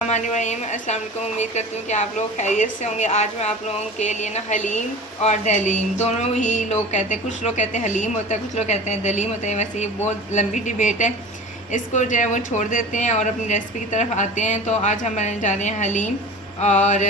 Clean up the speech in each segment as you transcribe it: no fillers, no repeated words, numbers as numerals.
अस्सलाम वालेकुम। उम्मीद करती हूँ कि आप लोग खैरियत से होंगे। आज मैं आप लोगों के लिए ना हलीम और दलीम दोनों ही लोग कहते हैं। कुछ लोग कहते हैं हलीम होता है, कुछ लोग कहते हैं दलीम होता है। वैसे ये बहुत लंबी डिबेट है, इसको जो है वो छोड़ देते हैं और अपनी रेसिपी की तरफ आते हैं। तो आज हम बनाने जा रहे हैं हलीम, और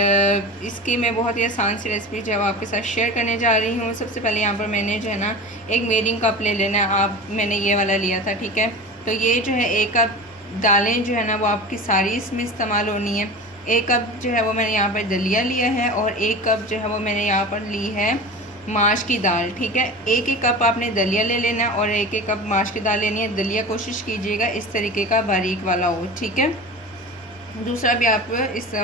इसकी मैं बहुत ही आसान सी रेसिपी जो है वो आपके साथ शेयर करने जा रही हूँ। सबसे पहले यहाँ पर मैंने जो है ना एक मेडिंग कप ले लेना है। मैंने ये वाला लिया था, ठीक है। तो ये जो है एक कप दालें जो है ना वो आपकी सारी इसमें इस्तेमाल होनी है। एक कप जो है वो मैंने यहाँ पर दलिया लिया है, और एक कप जो है वो मैंने यहाँ पर ली है माश की दाल, ठीक है। एक एक कप आपने दलिया ले लेना है और एक एक कप माश की दाल लेनी है। दलिया कोशिश कीजिएगा इस तरीके का बारीक वाला हो, ठीक है। दूसरा भी आप इस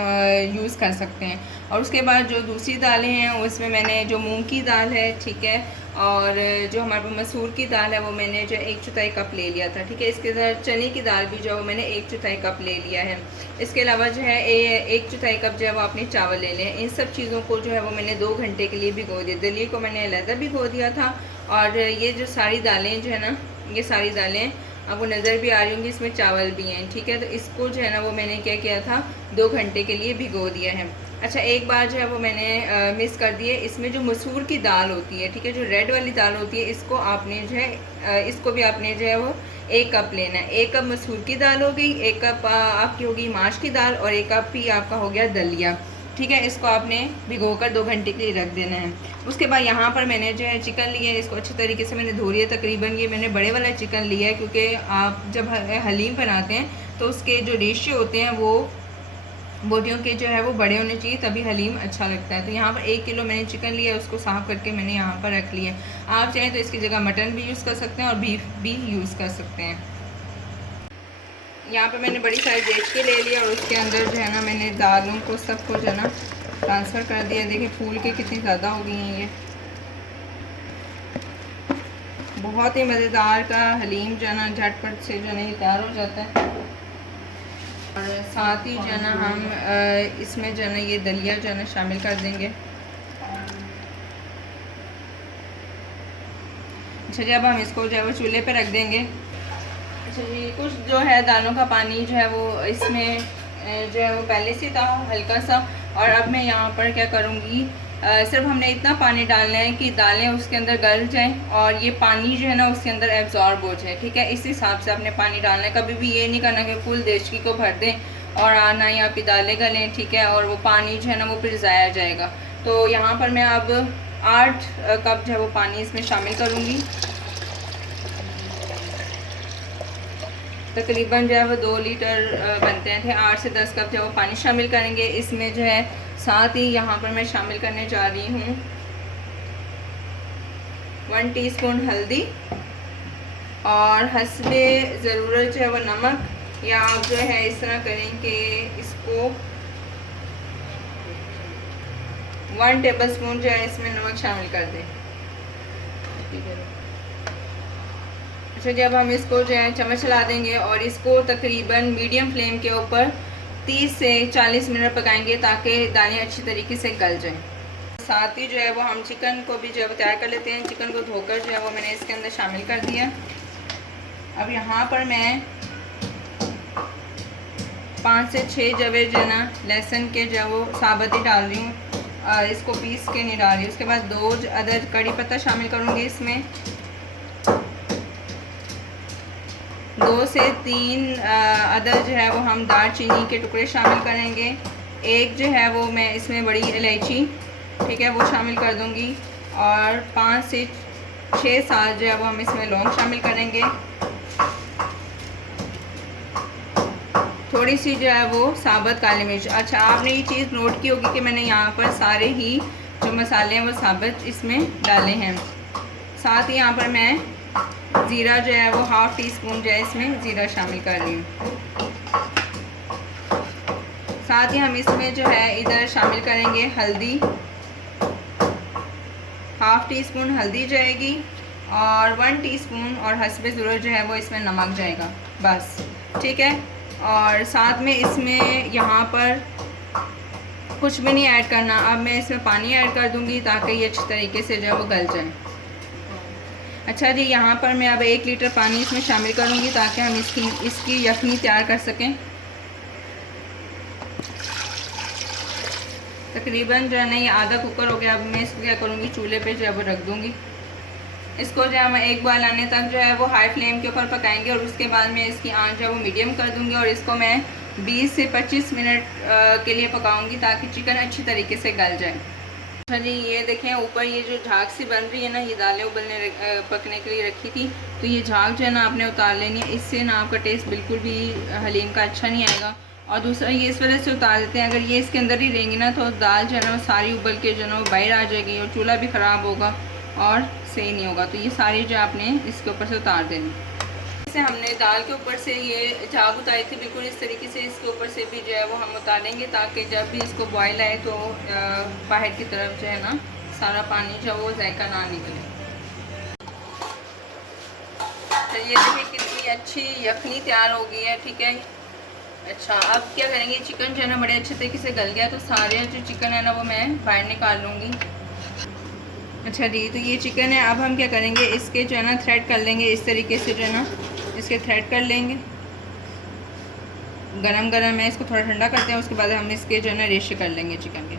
यूज़ कर सकते हैं। और उसके बाद जो दूसरी दालें हैं उसमें मैंने जो मूंग की दाल है, ठीक है, और जो हमारे पास मसूर की दाल है वो मैंने जो 1/4 कप ले लिया था, ठीक है। इसके साथ चने की दाल भी जो है मैंने 1/4 कप ले लिया है। इसके अलावा जो है 1/4 कप जो है वो आपने चावल ले लें। इन सब चीज़ों को जो है वो मैंने 2 घंटे के लिए भिगो दिया। दलिए को मैंने अलहदा भिगो दिया था, और ये जो सारी दालें जो है ना, ये सारी दालें आपको नज़र भी आ रही होंगी, इसमें चावल भी हैं, ठीक है। तो इसको जो है ना वो मैंने क्या किया था, 2 घंटे के लिए भिगो दिया है। अच्छा, एक बार जो है वो मैंने मिस कर दी है, इसमें जो मसूर की दाल होती है, ठीक है, जो रेड वाली दाल होती है, इसको आपने जो है इसको भी आपने जो है वो 1 कप लेना है। 1 कप मसूर की दाल हो गई, 1 कप आपकी होगी माश की दाल, और 1 कप ही आपका हो गया दलिया, ठीक है। इसको आपने भिगोकर 2 घंटे के लिए रख देना है। उसके बाद यहाँ पर मैंने जो है चिकन लिया है, इसको अच्छे तरीके से मैंने धो लिया। तकरीबन ये मैंने बड़े वाला चिकन लिया है, क्योंकि आप जब हलीम बनाते हैं तो उसके जो रेशियो होते हैं वो बोटियों के जो है वो बड़े होने चाहिए, तभी हलीम अच्छा लगता है। तो यहाँ पर 1 किलो मैंने चिकन लिया है, उसको साफ़ करके मैंने यहाँ पर रख लिया। आप चाहें तो इसकी जगह मटन भी यूज़ कर सकते हैं और बीफ भी यूज़ कर सकते हैं। यहाँ पे मैंने बड़ी सारी डेचकी ले लिया, और उसके अंदर जो है ना मैंने दालों को सबको जो है ना ट्रांसफ़र कर दिया। देखिए फूल के कितनी ज़्यादा हो गई हैं। ये बहुत ही मज़ेदार का हलीम जो है ना झटपट से जो है ना तैयार हो जाता है। और साथ ही जो है ना हम इसमें जो है ना ये दलिया जो है ना शामिल कर देंगे। अच्छा जी, अब हम इसको जो है वो चूल्हे पे रख देंगे। अच्छा जी, कुछ जो है दालों का पानी जो है वो इसमें जो है वो पहले से था हल्का सा, और अब मैं यहाँ पर क्या करूँगी, सिर्फ हमने इतना पानी डालना है कि दालें उसके अंदर गल जाएं और ये पानी जो है ना उसके अंदर एब्जॉर्ब हो जाए, ठीक है। इस हिसाब से आपने पानी डालना है। कभी भी ये नहीं करना कि फुल देचकी को भर दें और ना ही आपकी दालें गलें, ठीक है, और वो पानी जो है ना वो फिर ज़ाया जाएगा। तो यहाँ पर मैं अब 8 कप जो है वो पानी इसमें शामिल करूँगी। तकरीबन जो है वो 2 लीटर बनते हैं थे। 8 से 10 कप जो है वो पानी शामिल करेंगे इसमें जो है। साथ ही यहाँ पर मैं शामिल करने जा रही हूँ 1 टीस्पून हल्दी, और हस्बे ज़रूरत जो है वो नमक, या आप जो है इस तरह करें कि इसको 1 टेबल स्पून जो है इसमें नमक शामिल कर दें। अच्छा, जब हम इसको जो है चम्मच चला देंगे और इसको तकरीबन मीडियम फ्लेम के ऊपर 30 से 40 मिनट पकाएंगे ताकि दाने अच्छी तरीके से गल जाएं। साथ ही जो है वो हम चिकन को भी जो है तैयार कर लेते हैं। चिकन को धोकर जो है वो मैंने इसके अंदर शामिल कर दिया। अब यहाँ पर मैं 5 से 6 जवे जो है ना लहसुन के जो है वो साबुत ही डाल रही हूँ, इसको पीस के नहीं डाल रही। उसके बाद 2 अदद कड़ी पत्ता शामिल करूँगी इसमें। 2 से 3 अदद जो है वो हम दालचीनी के टुकड़े शामिल करेंगे। एक जो है वो मैं इसमें बड़ी इलायची, ठीक है, वो शामिल कर दूंगी। और 5 से 6-7 जो है वो हम इसमें लौंग शामिल करेंगे। थोड़ी सी जो है वो साबुत काली मिर्च। अच्छा, आपने ये चीज़ नोट की होगी कि मैंने यहाँ पर सारे ही जो मसाले हैं वो साबुत इसमें डाले हैं। साथ ही यहाँ पर मैं ज़ीरा जो है वो 1/2 टीस्पून जो है इसमें ज़ीरा शामिल कर रही हूँ। साथ ही हम इसमें जो है इधर शामिल करेंगे हल्दी, 1/2 टीस्पून हल्दी जाएगी, और 1 टीस्पून और हस्बे ज़रूरत जो है वो इसमें नमक जाएगा, बस, ठीक है। और साथ में इसमें यहाँ पर कुछ भी नहीं ऐड करना। अब मैं इसमें पानी ऐड कर दूँगी ताकि ये अच्छी तरीके से जो है वो गल जाए। अच्छा जी, यहाँ पर मैं अब 1 लीटर पानी इसमें शामिल करूँगी ताकि हम इसकी यखनी तैयार कर सकें। तकरीबन जो है ना ये आधा कुकर हो गया। अब मैं इसको क्या करूँगी, चूल्हे पे जो है वो रख दूँगी। इसको जो है मैं एक बॉयल आने तक जो है वो हाई फ्लेम के ऊपर पकाएंगे और उसके बाद मैं इसकी आंच जो है वो मीडियम कर दूँगी और इसको मैं 20 से 25 मिनट के लिए पकाऊँगी ताकि चिकन अच्छी तरीके से गल जाए। अच्छा जी, ये देखें ऊपर ये जो झाग सी बन रही है ना, ये दालें उबलने पकने के लिए रखी थी, तो ये झाग जो है ना आपने उतार लेनी है। इससे ना आपका टेस्ट बिल्कुल भी हलीम का अच्छा नहीं आएगा। और दूसरा ये इस वजह से उतार देते हैं, अगर ये इसके अंदर ही रहेंगी ना तो दाल जो है ना वो सारी उबल के जो है ना वो बाहर आ जाएगी और चूल्हा भी ख़राब होगा और सही नहीं होगा। तो ये सारी जो आपने इसके ऊपर से उतार देनी। जैसे हमने दाल के ऊपर से ये झाग उतारी थी, बिल्कुल इस तरीके से इसके ऊपर से भी जो है वो हम उतारेंगे ताकि जब भी इसको बॉयल आए तो बाहर की तरफ जो है ना सारा पानी जो वो जायका ना निकले। तो ये देखिए कितनी अच्छी यखनी तैयार हो गई है, ठीक है। अच्छा, अब क्या करेंगे, चिकन जो है ना बड़े अच्छे तरीके से गल गया, तो सारे जो चिकन है ना वो मैं बाहर निकाल लूँगी। अच्छा जी, तो ये चिकन है। अब हम क्या करेंगे, इसके जो है ना थ्रेड कर लेंगे इस तरीके से, जो है ना इसके थ्रेड कर लेंगे। गरम गरम है, इसको थोड़ा ठंडा करते हैं, उसके बाद हम इसके जो है ना रेशे कर लेंगे चिकन के।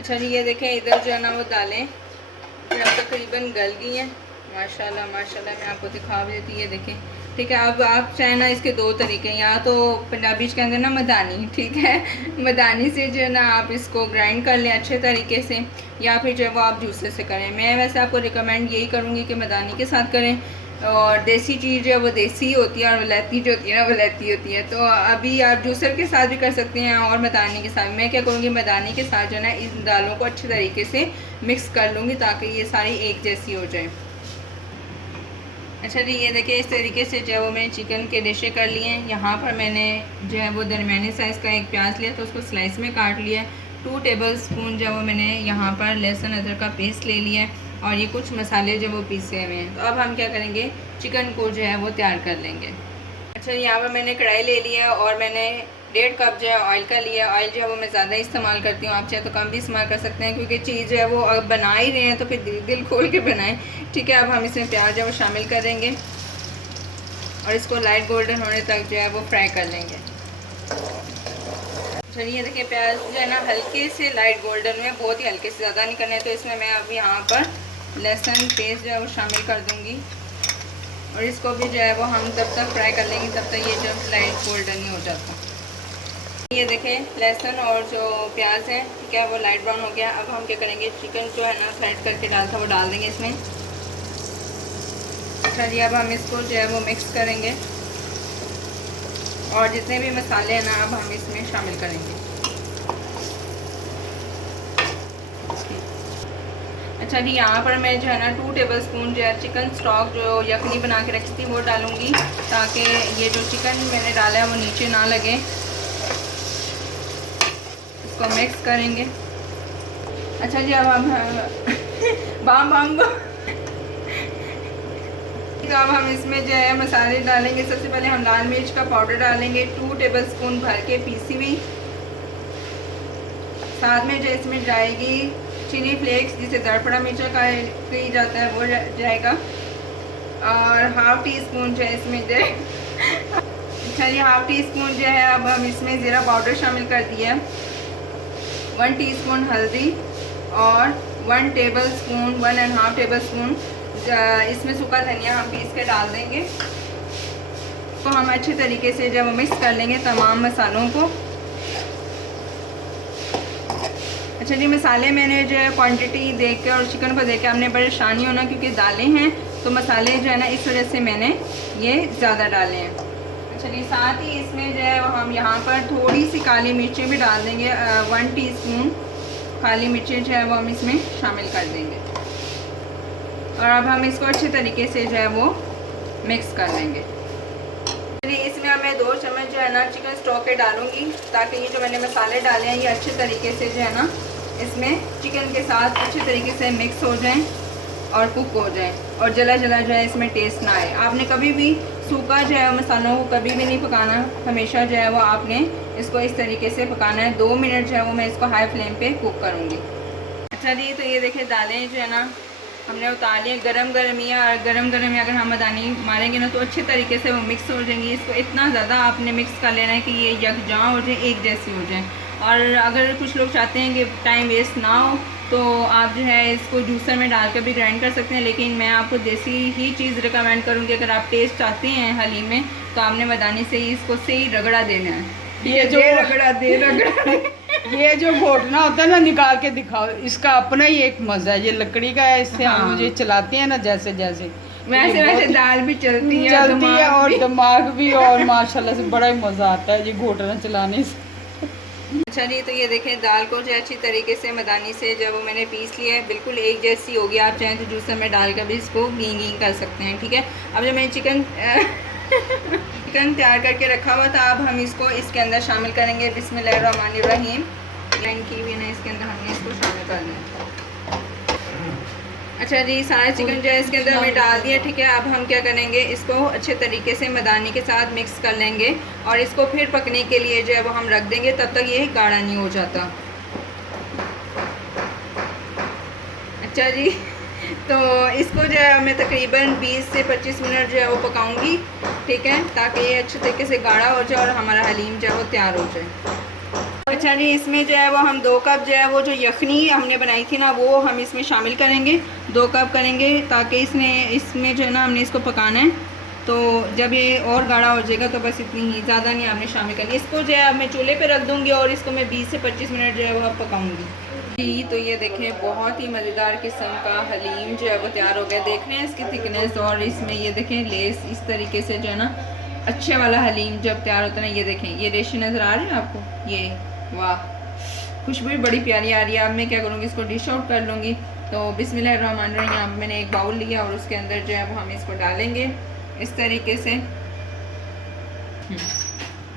अच्छा जी, ये देखें इधर जो है ना वो दालें जो है तकरीबन गल गई हैं। माशाल्लाह माशाल्लाह, मैं आपको दिखा भी देती, ये देखें, ठीक है। अब आप चाहे ना इसके दो तरीके, या तो पंजाबी के अंदर ना मदानी, ठीक है, मदानी से जो है ना आप इसको ग्राइंड कर लें अच्छे तरीके से, या फिर जो है वो आप जूसर से करें। मैं वैसे आपको रिकमेंड यही करूँगी कि मदानी के साथ करें। और देसी चीज़ जो है वो देसी होती है और वलैती जो होती है ना वलैती होती है। तो अभी आप जूसर के साथ भी कर सकते हैं और मदानी के साथ। मैं क्या करूँगी, मदानी के साथ जो है ना इन दालों को अच्छे तरीके से मिक्स कर लूँगी ताकि ये सारी एक जैसी हो जाए। अच्छा जी, ये देखिए इस तरीके से जो है वो मैंने चिकन के डिशे कर लिए हैं। यहाँ पर मैंने जो है वो दरमियाने साइज़ का एक प्याज लिया, तो उसको स्लाइस में काट लिया। 2 टेबल स्पून जो है वो मैंने यहाँ पर लहसुन अदरक का पेस्ट ले लिया है और ये कुछ मसाले जो वो पीसे हुए हैं। तो अब हम क्या करेंगे, चिकन को जो है वो तैयार कर लेंगे। अच्छा, यहाँ पर मैंने कढ़ाई ले लिया और मैंने 1.5 कप जो है ऑयल का लिया। ऑयल जो है वो मैं ज़्यादा इस्तेमाल करती हूँ, आप चाहे तो कम भी इस्तेमाल कर सकते हैं, क्योंकि चीज़ जो है वो अब बना ही रहे हैं तो फिर दिल खोल के बनाएं, ठीक है। अब हम इसमें प्याज जो है वो शामिल करेंगे और इसको लाइट गोल्डन होने तक जो है वो फ्राई कर लेंगे। चलिए देखिए, प्याज जो है ना हल्के से लाइट गोल्डन में, बहुत ही हल्के से, ज़्यादा नहीं करना है। तो इसमें मैं अब यहाँ पर लहसुन पेस्ट जो है वो शामिल कर दूँगी और इसको भी जो है वो हम तब तक फ्राई कर लेंगे तब तक ये जब लाइट गोल्डन ही हो जाता। ये देखें लहसुन और जो प्याज है, ठीक है, वो लाइट ब्राउन हो गया। अब हम क्या करेंगे, चिकन जो है ना फ्राइड करके डाला था वो डाल देंगे इसमें। अच्छा जी, अब हम इसको जो है वो मिक्स करेंगे और जितने भी मसाले हैं ना अब हम इसमें शामिल करेंगे। अच्छा जी, यहाँ पर मैं जो है ना 2 टेबल स्पून जो है चिकन स्टॉक जो यखनी बना के रखी थी वो डालूँगी ताकि ये जो चिकन मैंने डाला है वो नीचे ना लगे। इसको मिक्स करेंगे। अच्छा जी, अब हम बाम बाम तो अब हम इसमें जो है मसाले डालेंगे। सबसे पहले हम लाल मिर्च का पाउडर डालेंगे 2 टेबल स्पून भर के पीसी हुई। साथ में जो इसमें जाएगी चिली फ्लेक्स, जिसे दरपड़ा मिर्चा कही जाता है, वो जाएगा और हाफ़ टी स्पून जो है इसमें जो अच्छा जी, हाफ़ टी स्पून जो है अब हम इसमें ज़ीरा पाउडर शामिल कर दिया, 1 टीस्पून हल्दी और 1 टेबल स्पून 1.5 टेबल स्पून इसमें सूखा धनिया हम पीस के डाल देंगे। तो हम अच्छे तरीके से जब मिक्स कर लेंगे तमाम मसालों को। अच्छा जी, मसाले मैंने जो है क्वांटिटी देख के और चिकन को देख के हमने परेशानी होना, क्योंकि दालें हैं तो मसाले जो है ना इस वजह से मैंने ये ज़्यादा डाले हैं। अच्छा जी, साथ ही इसमें जो है हम यहाँ पर थोड़ी सी काली मिर्चें भी डाल देंगे, 1 टीस्पून काली मिर्चें जो है वो हम इसमें शामिल कर देंगे और अब हम इसको अच्छे तरीके से जो है वो मिक्स कर लेंगे। इसमें मैं 2 चम्मच जो है ना चिकन स्टॉक के डालूंगी ताकि ये जो मैंने मसाले डाले हैं ये अच्छे तरीके से जो है ना इसमें चिकन के साथ अच्छे तरीके से मिक्स हो जाएं और कुक हो जाएं और जला जला जो है इसमें टेस्ट ना आए। आपने कभी भी सूखा जो है मसालों को कभी भी नहीं पकाना, हमेशा जो है वो आपने इसको इस तरीके से पकाना है। 2 मिनट जो है वो मैं इसको हाई फ्लेम पे कुक करूँगी। अच्छा जी, तो ये देखिए दालें जो है ना हमने उतार लिए। गरम गरम ही अगर हम मदानी मारेंगे ना तो अच्छे तरीके से वो मिक्स हो जाएंगी। इसको इतना ज़्यादा आपने मिक्स कर लेना है कि ये यकजां हो जाए, एक जैसी हो जाए। और अगर कुछ लोग चाहते हैं कि टाइम वेस्ट ना हो तो आप जो है इसको जूसर में डाल कर भी ग्राइंड कर सकते हैं, लेकिन मैं आपको देसी ही चीज़ रिकमेंड करूँगी। अगर आप टेस्ट चाहते हैं हलीम में तो आपने मदानी से ही इसको सही रगड़ा देना है। ये जो रगड़ा ये जो घोटना होता है ना, निकाल के दिखाओ, इसका अपना ही एक मजा है। ये लकड़ी का है, इससे हम मुझे चलाते हैं ना जैसे जैसे वैसे दाल भी चलती है और दिमाग भी, और माशाल्लाह से बड़ा ही मजा आता है ये घोटना चलाने से। अच्छा जी, तो ये देखें दाल को जो अच्छी तरीके से मदानी से जब वो मैंने पीस लिया है, बिल्कुल एक जैसी होगी। आप चाहें तो जूसर में डालकर भी इसको गींगी कर सकते हैं, ठीक है। अब जो मैंने चिकन तैयार करके रखा हुआ था, अब हम इसको इसके अंदर शामिल करेंगे। बिस्मिल्लाहिर्रहमानिर्रहीम। की भी ना इसके अंदर हमने इसको शामिल करना है। अच्छा जी, सारा चिकन जो है इसके अंदर हमने डाल दिया, ठीक है। अब हम क्या करेंगे, इसको अच्छे तरीके से मदानी के साथ मिक्स कर लेंगे और इसको फिर पकने के लिए जो है वो हम रख देंगे, तब तक ये गाढ़ा नहीं हो जाता। अच्छा जी, तो इसको जो है मैं तकरीबन 20 से 25 मिनट जो है वो पकाऊंगी, ठीक है, ताकि ये अच्छे तरीके से गाढ़ा हो जाए और हमारा हलीम जो है वो तैयार हो जाए। अच्छा जी, इसमें जो है वो हम 2 कप जो है वो जो यखनी हमने बनाई थी ना, वो हम इसमें शामिल करेंगे। 2 कप करेंगे ताकि इसमें जो है ना हमने इसको पकाना है। तो जब ये और गाढ़ा हो जाएगा तो बस इतनी ही, ज़्यादा नहीं आपने शामिल करनी। इसको जो है मैं चूल्हे पे रख दूँगी और इसको मैं 20 से 25 मिनट जो है वो पकाऊँगी जी। तो ये देखें बहुत ही मज़ेदार किस्म का हलीम जो है वो तैयार हो गया। देख रहे हैं इसकी थिकनेस, और इसमें ये देखें लेस इस तरीके से जो है ना अच्छे वाला हलीम जब तैयार होता है ना, ये देखें ये रेशे नज़र आ रहे हैं आपको, ये वाह, खुशबू भी बड़ी प्यारी आ रही है। अब मैं क्या करूँगी, इसको डिश आउट कर लूँगी। तो बिस्मिल्लाहिर्रहमानिर्रहीम, यहाँ मैंने एक बाउल लिया और उसके अंदर जो है वो हम इसको डालेंगे इस तरीके से।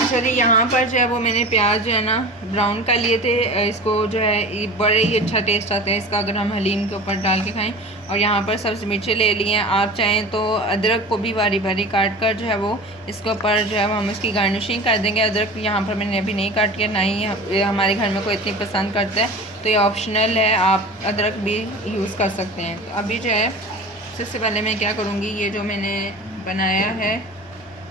चलिए, यहाँ पर जो है वो मैंने प्याज जो है ना ब्राउन कर लिए थे। इसको जो है बड़े ही अच्छा टेस्ट आता है इसका अगर हम हलीम के ऊपर डाल के खाएं। और यहाँ पर सब्ज़ मिर्चें ले लिए हैं। आप चाहें तो अदरक को भी बारी बारी काट कर जो है वो इसके ऊपर जो है वो हम इसकी गार्निशिंग कर देंगे। अदरक यहाँ पर मैंने अभी नहीं काट किया, ना ही हमारे घर में कोई इतनी पसंद करता है, तो ये ऑप्शनल है, आप अदरक भी यूज़ कर सकते हैं। तो अभी जो है सबसे पहले मैं क्या करूँगी, ये जो मैंने बनाया है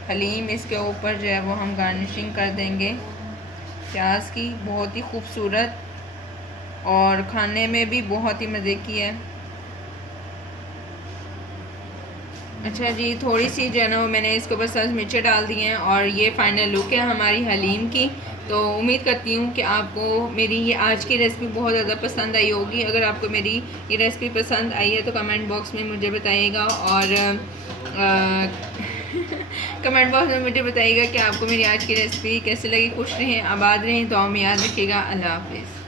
हलीम, इसके ऊपर जो है वो हम गार्निशिंग कर देंगे प्याज की, बहुत ही खूबसूरत और खाने में भी बहुत ही मज़े की है। अच्छा जी, थोड़ी सी जो है ना वो मैंने इसके ऊपर सब्ज़ मिर्चें डाल दी हैं और ये फ़ाइनल लुक है हमारी हलीम की। तो उम्मीद करती हूँ कि आपको मेरी ये आज की रेसिपी बहुत ज़्यादा पसंद आई होगी। अगर आपको मेरी ये रेसिपी पसंद आई है तो कमेंट बॉक्स में मुझे बताइएगा, और कमेंट बॉक्स में मुझे बताइएगा कि आपको मेरी आज की रेसिपी कैसी लगी। खुश रहें, आबाद रहें, दुआ में याद रखिएगा। अल्लाह हाफ़िज़।